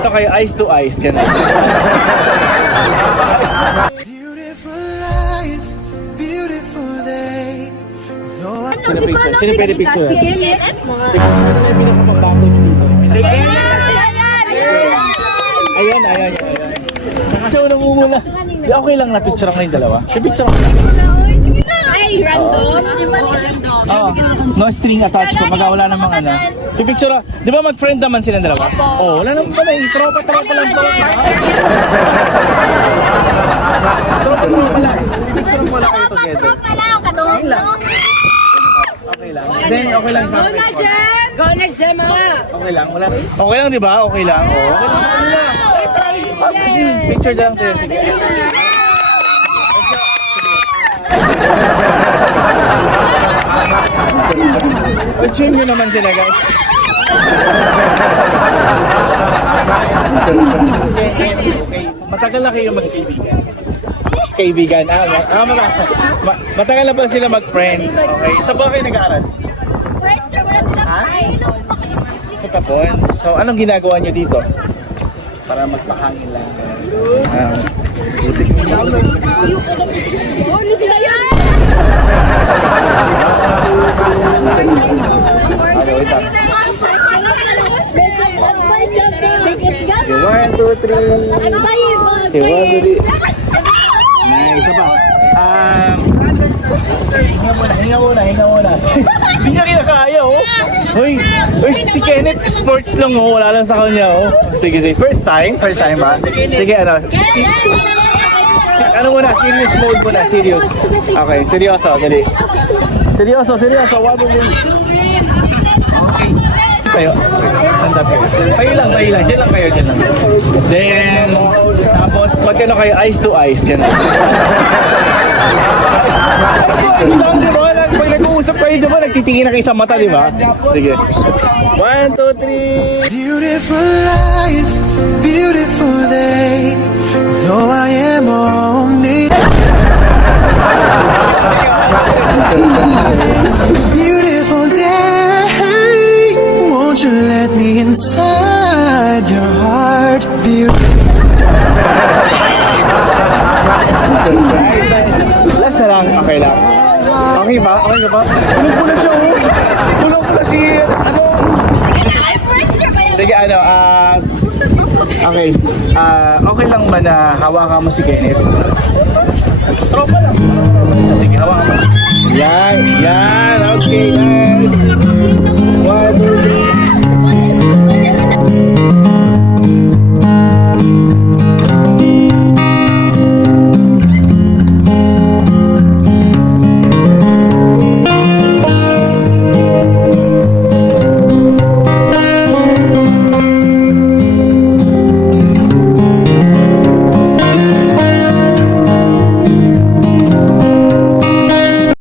Ito kayo, eyes to eyes. Ganun. Beautiful life, beautiful day. Though I Sino picture? Sino pwede picture? Si Kenneth. Ano yung pinakapagbago niyo dito? Ayan, ayan, ayan. Ako namumula. Di okay lang na picture kayong dalawa. Si picture ako. Ay, random. Oo. No string attached ko. Baga wala namang ano. Si picture ako. Di ba mag-friend naman silang dalawa? Oo, oh, wala naman pala eh. Tropa-tropa lang to. Tropa-tropa lang. Picture mo lang kayo together. Okay lang. Then, okay lang sa akin. Go na, Gemma! Okay lang, wala. Okay lang, di ba? Okay lang. Oh, okay lang. Okay lang. Ah, sige, picture na lang tayo. Sige. Pag-tune nyo naman sila, guys. Okay. Matagal na kayo magkaibigan. Kaibigan. Ah, ma- ah mata ma matagal na pala sila mag-friends. Okay. Sa ba kayo nag-aaral? Ha? Sa Tapon. So, anong ginagawa nyo dito? Para magpahangin lang. Ah, buti. Ano sila yan? Okay, wait lang. Okay, one, two, three. Okay, one, two, three. Nice, isa pa. Um, hinga muna, hinga muna, hinga muna. Hindi niya kinakaya, oh. Uy, uy, si Kenneth, sports lang, oh. Wala lang sa kanya, oh. Sige, sige. First time? First time ba? Sige, ano. Ano muna, serious mode muna, serious. Okay, seryoso, dali. Seryoso, seryoso. One, two, three. Tayo. Stand up kayo. Tayo lang, tayo lang. Diyan lang kayo, diyan lang. Then, tapos, pag ano kayo, eyes to eyes. Ganun. eyes to eyes lang, di ba? Nag- Pag nag-uusap kayo, di ba? Nagtitingin na kayo sa mata, di ba? Sige. One, two, three. Beautiful life, beautiful day. Though I am only inside your heart? Guys. Last na lang. Okay lang. Okay ba? Okay ka ba? Kulang-kulang siya, oh. Kulang-kulang si, ano, Sige, ano, ah... okay. Ah, okay lang ba na hawakan mo si Kenneth? Tropa lang. Sige, hawakan mo. Yan, yan. Okay, guys.